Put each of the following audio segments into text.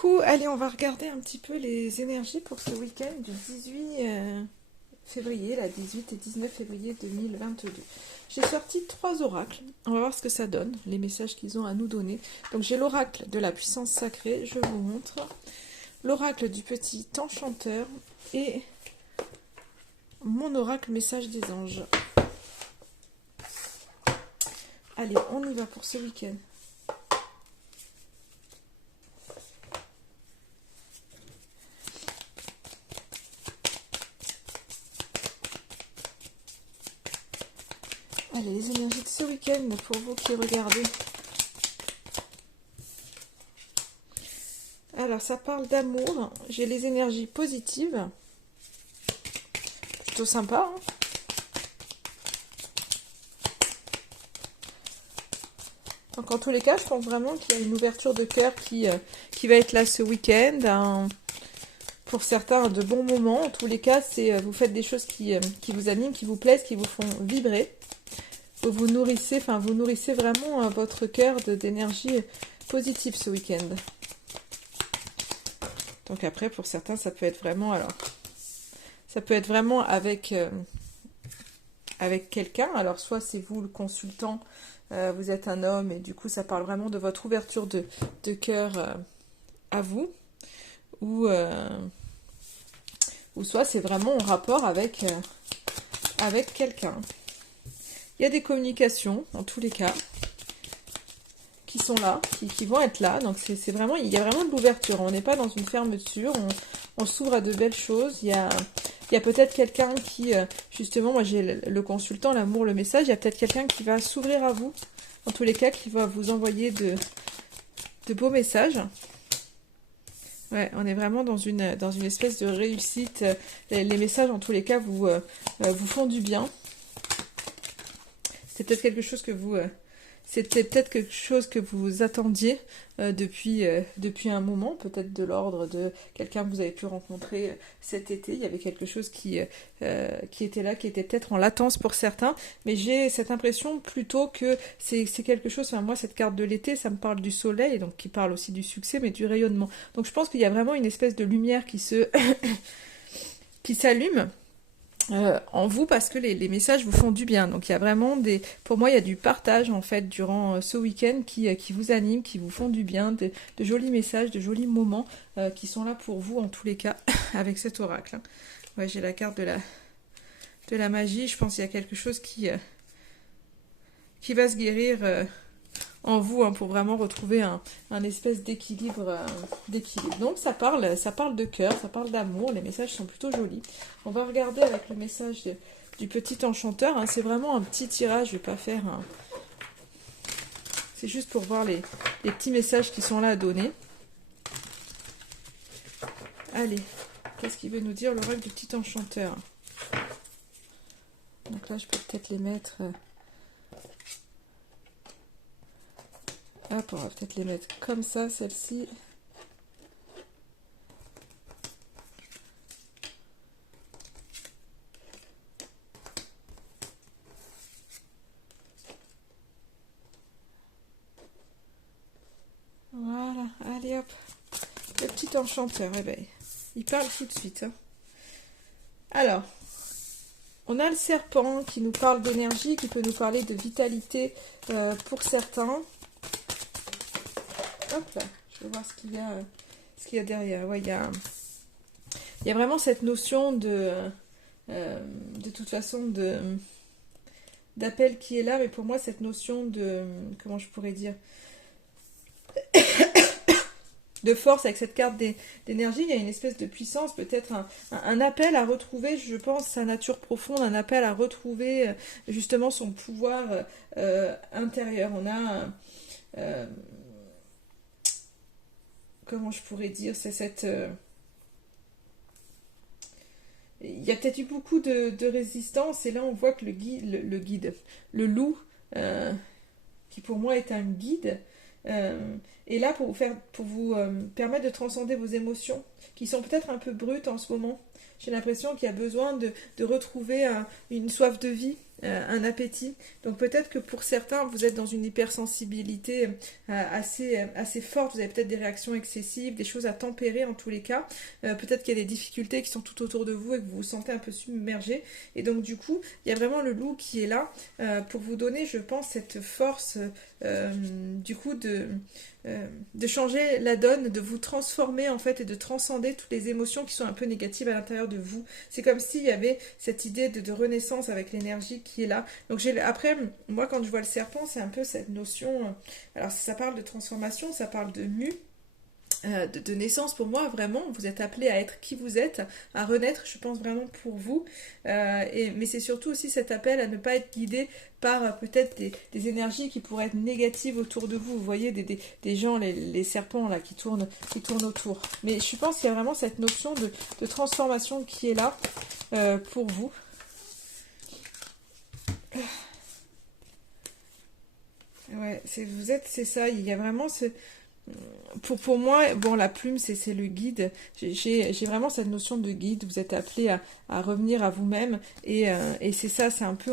Coucou, allez, on va regarder un petit peu les énergies pour ce week-end du 18 février, là, 18 et 19 février 2022. J'ai sorti 3 oracles, on va voir ce que ça donne, les messages qu'ils ont à nous donner. Donc j'ai l'oracle de la puissance sacrée, je vous montre, l'oracle du petit enchanteur et mon oracle message des anges. Allez, on y va pour ce week-end. Allez, les énergies de ce week-end pour vous qui regardez. Alors, ça parle d'amour. J'ai les énergies positives. Plutôt sympa. Hein, donc, en tous les cas, je pense vraiment qu'il y a une ouverture de cœur qui va être là ce week-end. Pour certains, de bons moments. En tous les cas, vous faites des choses qui vous animent, qui vous plaisent, qui vous font vibrer. Vous nourrissez vraiment votre cœur d'énergie positive ce week-end. Donc après, pour certains, ça peut être vraiment, avec quelqu'un. Alors soit c'est vous le consultant, vous êtes un homme et du coup ça parle vraiment de votre ouverture de cœur à vous, ou soit c'est vraiment en rapport avec quelqu'un. Il y a des communications, en tous les cas, qui sont là, qui vont être là. Donc c'est vraiment, il y a vraiment de l'ouverture. On n'est pas dans une fermeture, on s'ouvre à de belles choses. Il y a peut-être quelqu'un qui, justement, moi j'ai le consultant, l'amour, le message, il y a peut-être quelqu'un qui va s'ouvrir à vous, en tous les cas, qui va vous envoyer de beaux messages. Ouais, on est vraiment dans une espèce de réussite. Les messages, en tous les cas, vous font du bien. C'était peut-être quelque chose que vous attendiez depuis un moment, peut-être de l'ordre de quelqu'un que vous avez pu rencontrer cet été. Il y avait quelque chose qui était là, qui était peut-être en latence pour certains, mais j'ai cette impression plutôt que c'est quelque chose, enfin moi cette carte de l'été, ça me parle du soleil, donc qui parle aussi du succès, mais du rayonnement. Donc je pense qu'il y a vraiment une espèce de lumière qui s'allume. En vous, parce que les messages vous font du bien. Donc il y a vraiment pour moi il y a du partage en fait durant ce week-end qui vous anime, qui vous font du bien, de jolis messages, de jolis moments qui sont là pour vous en tous les cas avec cet oracle. Hein. Ouais, j'ai la carte de la magie. Je pense qu'il y a quelque chose qui va se guérir en vous, hein, pour vraiment retrouver un espèce d'équilibre. Donc ça parle de cœur, ça parle d'amour, les messages sont plutôt jolis. On va regarder avec le message du petit enchanteur, hein. C'est vraiment un petit tirage, je vais pas faire c'est juste pour voir les petits messages qui sont là à donner. Allez, qu'est-ce qu'il veut nous dire l'oracle du petit enchanteur? Donc là je peux peut-être les mettre... Hop, on va peut-être les mettre comme ça, celle-ci. Voilà, allez hop. Le petit enchanteur, eh ben, il parle tout de suite. Hein. Alors, on a le serpent qui nous parle d'énergie, qui peut nous parler de vitalité pour certains. Hop là, je vais voir ce qu'il y a derrière. Ouais, il y a vraiment cette notion de toute façon d'appel qui est là, mais pour moi cette notion de, comment je pourrais dire, de force avec cette carte d'énergie. Il y a une espèce de puissance, peut-être un appel à retrouver, je pense, sa nature profonde, un appel à retrouver justement son pouvoir intérieur. On a comment je pourrais dire, c'est cette... il y a peut-être eu beaucoup de résistance, et là on voit que le loup, qui pour moi est un guide, est là pour vous permettre de transcender vos émotions, qui sont peut-être un peu brutes en ce moment. J'ai l'impression qu'il y a besoin de retrouver une soif de vie, un appétit. Donc peut-être que pour certains, vous êtes dans une hypersensibilité assez forte, vous avez peut-être des réactions excessives, des choses à tempérer en tous les cas. Peut-être qu'il y a des difficultés qui sont tout autour de vous et que vous vous sentez un peu submergé. Et donc du coup, il y a vraiment le loup qui est là pour vous donner, je pense, cette force du coup de changer la donne, de vous transformer en fait et de transcender toutes les émotions qui sont un peu négatives à l'intérieur de vous. C'est comme s'il y avait cette idée de renaissance avec l'énergie qui est là. Donc après, moi quand je vois le serpent, c'est un peu cette notion, alors ça parle de transformation, ça parle de mue, de naissance. Pour moi vraiment vous êtes appelé à être qui vous êtes, à renaître, je pense vraiment pour vous. Mais c'est surtout aussi cet appel à ne pas être guidé par peut-être des énergies qui pourraient être négatives autour de vous. Vous voyez des gens, les serpents là qui tournent autour. Mais je pense qu'il y a vraiment cette notion de transformation qui est là pour vous. Ouais, c'est ça, il y a vraiment pour moi, bon, la plume, c'est le guide. J'ai vraiment cette notion de guide. Vous êtes appelé à revenir à vous-même. Et c'est ça, c'est un peu...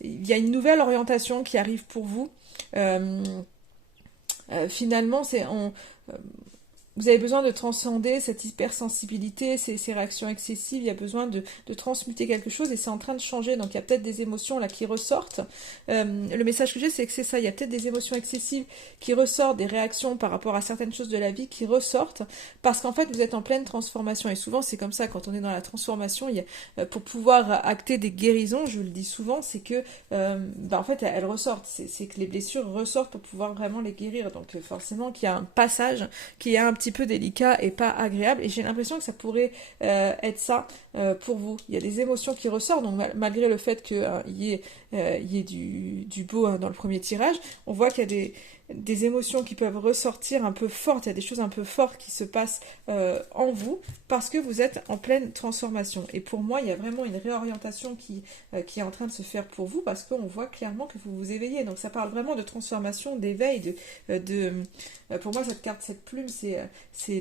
il y a une nouvelle orientation qui arrive pour vous. Euh, Finalement, vous avez besoin de transcender cette hypersensibilité, ces réactions excessives, il y a besoin de transmuter quelque chose et c'est en train de changer. Donc il y a peut-être des émotions là qui ressortent. Le message que j'ai, c'est que c'est ça, il y a peut-être des émotions excessives qui ressortent, des réactions par rapport à certaines choses de la vie qui ressortent, parce qu'en fait vous êtes en pleine transformation. Et souvent c'est comme ça, quand on est dans la transformation, pour pouvoir acter des guérisons, je le dis souvent, c'est que en fait elles ressortent. C'est que les blessures ressortent pour pouvoir vraiment les guérir. Donc forcément qu'il y a un passage qui est un petit peu délicat et pas agréable, et j'ai l'impression que ça pourrait être ça pour vous. Il y a des émotions qui ressortent, donc malgré le fait qu'il y ait du beau dans le premier tirage, on voit qu'il y a des émotions qui peuvent ressortir un peu fortes, il y a des choses un peu fortes qui se passent en vous, parce que vous êtes en pleine transformation. Et pour moi, il y a vraiment une réorientation qui est en train de se faire pour vous, parce qu'on voit clairement que vous vous éveillez. Donc ça parle vraiment de transformation, d'éveil, pour moi, cette carte, cette plume, c'est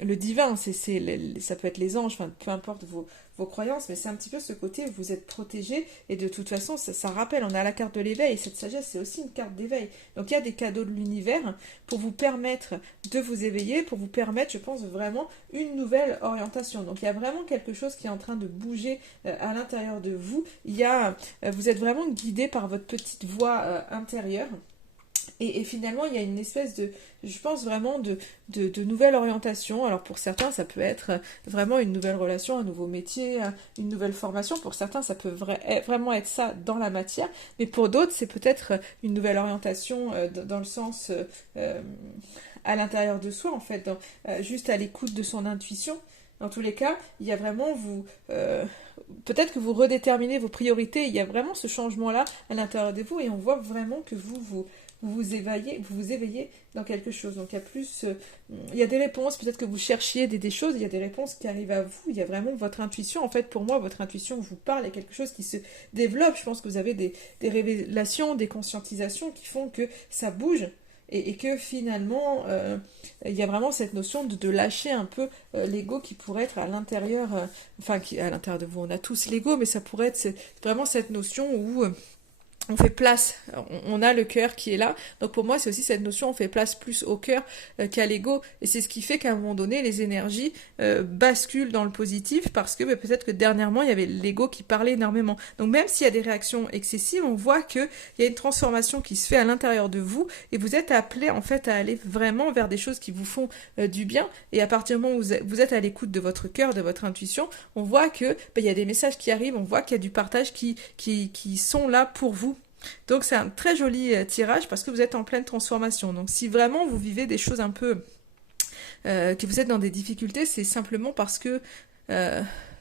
le divin, ça peut être les anges, enfin, peu importe vos croyances, mais c'est un petit peu ce côté où vous êtes protégé, et de toute façon, ça rappelle, on a la carte de l'éveil, et cette sagesse, c'est aussi une carte d'éveil. Donc il y a des cadeaux de l'univers pour vous permettre de vous éveiller, pour vous permettre, je pense, vraiment une nouvelle orientation. Donc il y a vraiment quelque chose qui est en train de bouger à l'intérieur de vous. Vous êtes vraiment guidé par votre petite voix intérieure. Et finalement, il y a une espèce je pense vraiment de nouvelle orientation. Alors pour certains, ça peut être vraiment une nouvelle relation, un nouveau métier, une nouvelle formation. Pour certains, ça peut vraiment être ça dans la matière. Mais pour d'autres, c'est peut-être une nouvelle orientation dans le sens à l'intérieur de soi, en fait, juste à l'écoute de son intuition. Dans tous les cas, il y a vraiment peut-être que vous redéterminez vos priorités. Il y a vraiment ce changement-là à l'intérieur de vous, et on voit vraiment que vous éveillez dans quelque chose. Donc il y a des réponses, peut-être que vous cherchiez des choses, il y a des réponses qui arrivent à vous, il y a vraiment votre intuition. En fait, pour moi, votre intuition vous parle, il y a quelque chose qui se développe. Je pense que vous avez des révélations, des conscientisations qui font que ça bouge. Et que finalement, il y a vraiment cette notion de lâcher un peu l'ego qui pourrait être à l'intérieur, à l'intérieur de vous, on a tous l'ego, mais ça pourrait être vraiment cette notion où on fait place, on a le cœur qui est là. Donc pour moi, c'est aussi cette notion, on fait place plus au cœur qu'à l'ego. Et c'est ce qui fait qu'à un moment donné, les énergies basculent dans le positif, parce que peut-être que dernièrement, il y avait l'ego qui parlait énormément. Donc même s'il y a des réactions excessives, on voit qu'il y a une transformation qui se fait à l'intérieur de vous, et vous êtes appelé en fait à aller vraiment vers des choses qui vous font du bien. Et à partir du moment où vous êtes à l'écoute de votre cœur, de votre intuition, on voit que il y a des messages qui arrivent, on voit qu'il y a du partage qui sont là pour vous. Donc c'est un très joli tirage, parce que vous êtes en pleine transformation. Donc si vraiment vous vivez des choses un peu que vous êtes dans des difficultés, c'est simplement parce que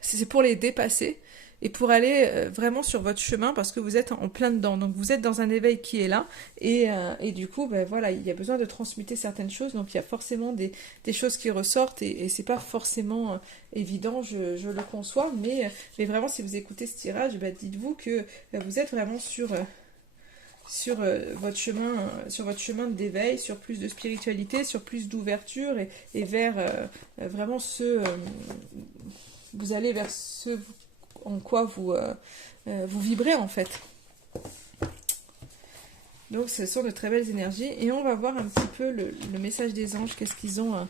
c'est pour les dépasser et pour aller vraiment sur votre chemin, parce que vous êtes en plein dedans. Donc vous êtes dans un éveil qui est là, et du coup voilà, il y a besoin de transmuter certaines choses. Donc il y a forcément des choses qui ressortent, et c'est pas forcément évident, je le conçois, mais vraiment, si vous écoutez ce tirage, dites-vous que vous êtes vraiment sur votre chemin d'éveil, sur plus de spiritualité, sur plus d'ouverture, et vers vraiment vous allez vers ce en quoi vous vibrez en fait. Donc ce sont de très belles énergies. Et on va voir un petit peu le message des anges. Qu'est-ce qu'ils ont à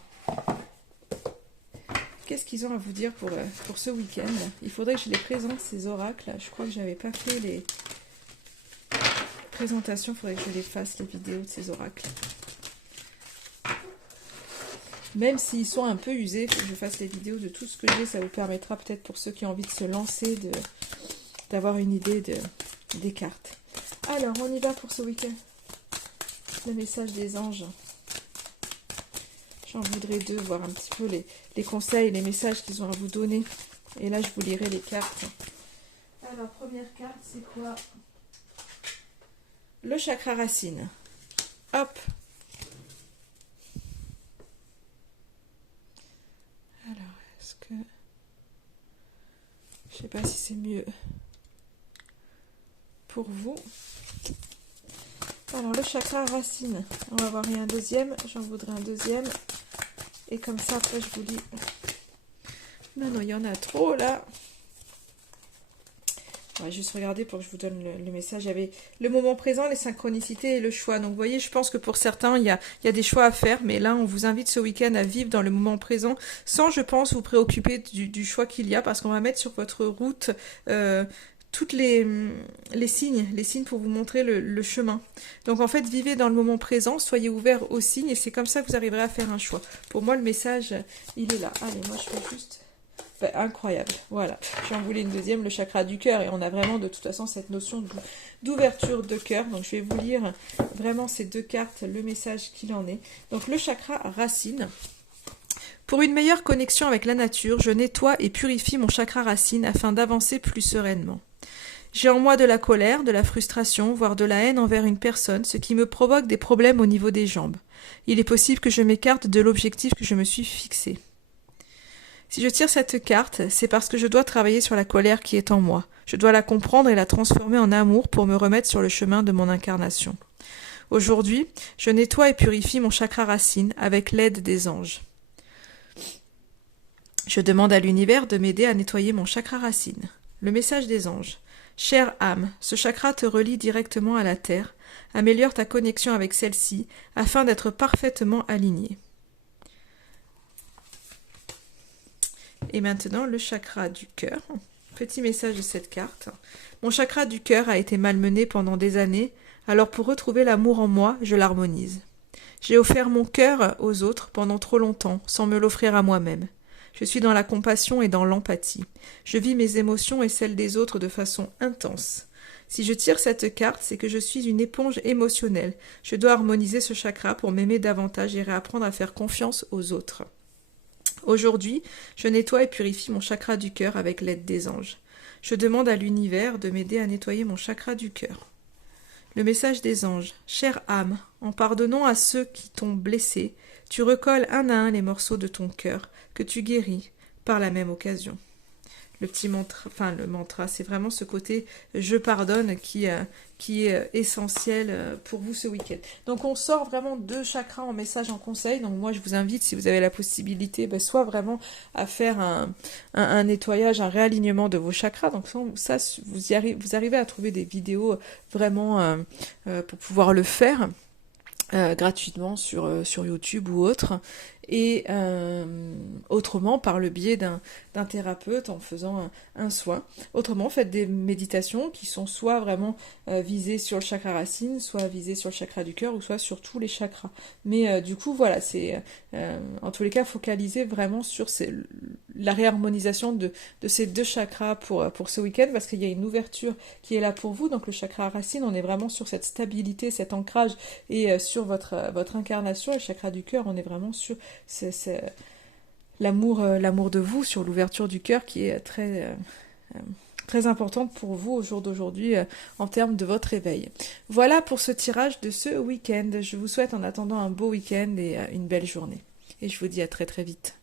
vous dire pour ce week-end. Il faudrait que je les présente, ces oracles. Je crois que je n'avais pas fait les présentations. Il faudrait que je les fasse, les vidéos de ces oracles. Même s'ils sont un peu usés, il faut que je fasse les vidéos de tout ce que j'ai. Ça vous permettra peut-être pour ceux qui ont envie de se lancer, d'avoir une idée des cartes. Alors, on y va pour ce week-end. Le message des anges. J'en voudrais deux, voir un petit peu les conseils, les messages qu'ils ont à vous donner. Et là, je vous lirai les cartes. Alors, première carte, c'est quoi? Le chakra racine. Hop. Alors, est-ce que... Je sais pas si c'est mieux pour vous. Alors, le chakra racine. On va voir un deuxième. J'en voudrais un deuxième. Et comme ça, après, je vous dis... Non, il y en a trop, là. On va juste regarder pour que je vous donne le message. Il y avait le moment présent, les synchronicités et le choix. Donc, vous voyez, je pense que pour certains, il y a des choix à faire. Mais là, on vous invite ce week-end à vivre dans le moment présent sans, je pense, vous préoccuper du choix qu'il y a. Parce qu'on va mettre sur votre route... toutes les signes pour vous montrer le chemin. Donc en fait, vivez dans le moment présent, soyez ouverts aux signes et c'est comme ça que vous arriverez à faire un choix. Pour moi, le message, il est là. Allez, moi je fais juste... Ben, incroyable, voilà. J'en voulais une deuxième, le chakra du cœur et on a vraiment de toute façon cette notion d'ouverture de cœur. Donc je vais vous lire vraiment ces deux cartes, le message qu'il en est. Donc le chakra racine. Pour une meilleure connexion avec la nature, je nettoie et purifie mon chakra racine afin d'avancer plus sereinement. J'ai en moi de la colère, de la frustration, voire de la haine envers une personne, ce qui me provoque des problèmes au niveau des jambes. Il est possible que je m'écarte de l'objectif que je me suis fixé. Si je tire cette carte, c'est parce que je dois travailler sur la colère qui est en moi. Je dois la comprendre et la transformer en amour pour me remettre sur le chemin de mon incarnation. Aujourd'hui, je nettoie et purifie mon chakra racine avec l'aide des anges. Je demande à l'univers de m'aider à nettoyer mon chakra racine. Le message des anges. Chère âme, ce chakra te relie directement à la terre, améliore ta connexion avec celle-ci afin d'être parfaitement aligné. Et maintenant, le chakra du cœur. Petit message de cette carte. Mon chakra du cœur a été malmené pendant des années, alors pour retrouver l'amour en moi, je l'harmonise. J'ai offert mon cœur aux autres pendant trop longtemps, sans me l'offrir à moi-même. Je suis dans la compassion et dans l'empathie. Je vis mes émotions et celles des autres de façon intense. Si je tire cette carte, c'est que je suis une éponge émotionnelle. Je dois harmoniser ce chakra pour m'aimer davantage et réapprendre à faire confiance aux autres. Aujourd'hui, je nettoie et purifie mon chakra du cœur avec l'aide des anges. Je demande à l'univers de m'aider à nettoyer mon chakra du cœur. Le message des anges. Chère âme, en pardonnant à ceux qui t'ont blessé, tu recolles un à un les morceaux de ton cœur, que tu guéris par la même occasion. Le petit mantra, le mantra, c'est vraiment ce côté je pardonne qui est essentiel pour vous ce week-end. Donc on sort vraiment deux chakras en message, en conseil. Donc moi je vous invite, si vous avez la possibilité, soit vraiment à faire un nettoyage, un réalignement de vos chakras. Donc ça vous arrivez à trouver des vidéos vraiment pour pouvoir le faire. Gratuitement sur YouTube ou autre, et autrement par le biais d'un thérapeute en faisant un soin. Autrement, faites des méditations qui sont soit vraiment visées sur le chakra racine, soit visées sur le chakra du cœur, ou soit sur tous les chakras. Mais du coup, voilà, c'est en tous les cas focaliser vraiment sur la réharmonisation de ces deux chakras pour ce week-end, parce qu'il y a une ouverture qui est là pour vous. Donc le chakra racine, on est vraiment sur cette stabilité, cet ancrage, et sur votre incarnation. Et le chakra du cœur, on est vraiment sur l'amour de vous, sur l'ouverture du cœur qui est très importante pour vous au jour d'aujourd'hui en termes de votre éveil. Voilà pour ce tirage de ce week-end. Je vous souhaite en attendant un beau week-end et une belle journée. Et je vous dis à très très vite.